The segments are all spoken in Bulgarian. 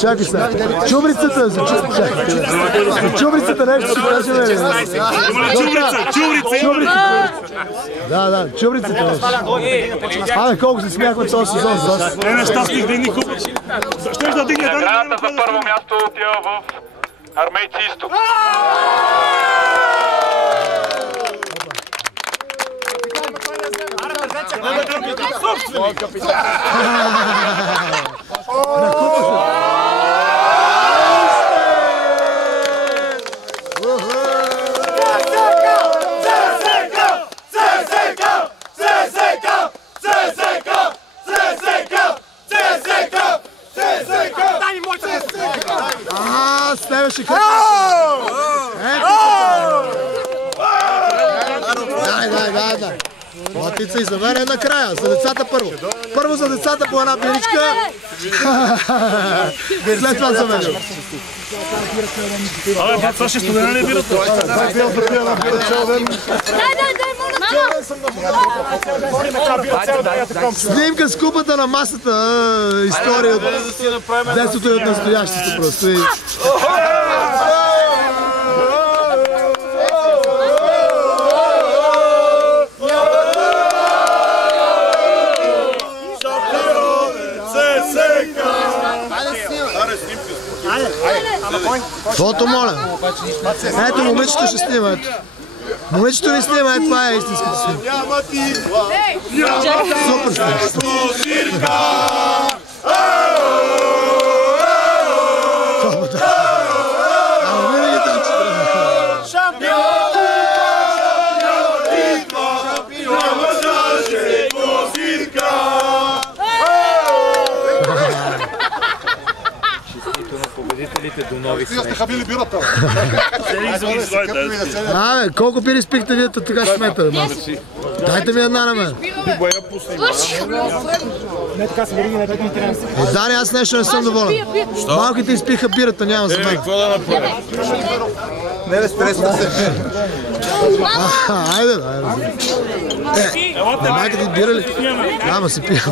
чакай сега. Чубрицата, чубрицата нещо ще кажем. Чубрица. Да, чубрицата нещо. Абе, колко се смяхме този сезон. Не, нещастник да ни купиш. Наградата за първо място отива в Армейци Изток. Следваше като... Дай. Латица и за мен е накрая. За децата първо. Първо за децата по една биричка. След това за мен. Абе, брат, това ще студена ли бирата? Снимка с купата на масата. История от детството и от настоящето просто. Фото, моля. Ето, момичето ще снима. Момичето ви снима, това е истинската снимка. Супер снимка. Ама винаги там че трябва. Шампион! Победителите до нови срещи. Абе, колко пири спихте вие така смета? Дайте ми една на мен. Дани, аз нещо не съм доволен. Малките изпиха бирата, няма за мен. Какво да направим? Не бе, стресна се. Айде. Майката ти бира ли? Няма се пия.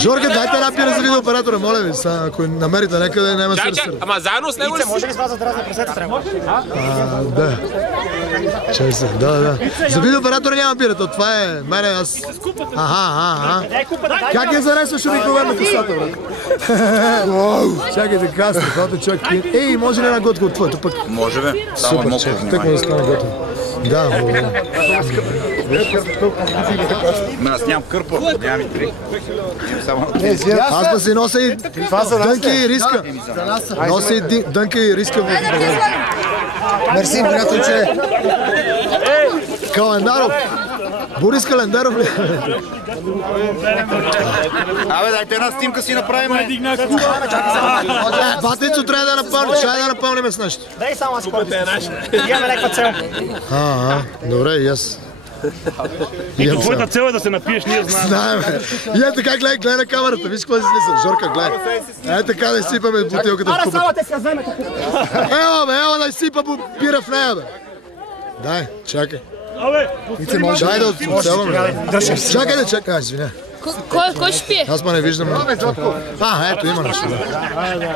Жорка, дайте една пира за видеооператора, моля ви. Ако намерите някъде, няма се разсърда. Ама заедно с него ли си? Може ли с вас да разни пресета трябва? Да. Чай се, да. За видеооператора няма пирата, това е мене аз... Аха. Как я заресваш обикновено косата, брат? Чакайте, каста, когато човек пие. Ей, може ли една готка от твоето пък? Може бе. Супер, чакай, тъкмо да стане готово. Да, благодаря. Аз нямам кърпа, нямам и три. Аз да си нося и дънки и риска. Нося и дънки и риска в България. Мерси, приятел, че... Календаров. Борис Календаров ли? Абе, дайте една снимка си направим. Батицо трябва да напълним. Ще да напълним с нещо. Дай само аз който имаме някаква цел. Добре, и аз. И твоята цел е да се напиеш, ние знаем. Знаем. И е така, гледай на камерата. Виж какво си слиза. Жорка, гледай. Е така да изсипаме бутилката в купата. Салата си я вземете. Ела да изсипа бира в нея, бе. Дай, чакай. Дай да отцелваме. Чакай, извиня. Кой ще пие? Аз ма не виждам. Ето има нещо.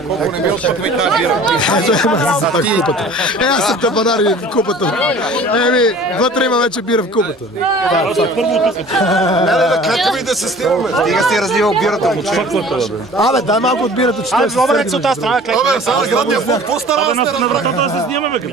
Колко не ми отпъква и тази бира. Ето има за купата. Аз съм тъпанар и в купата. Вътре има вече бира в купата. Да клякаме и да се снимаме. Стига си разливал бирата му. Абе, дай малко от бирата, че той се Обърнете се от тази страна, клякаме. На вратата да се снимаме, бе.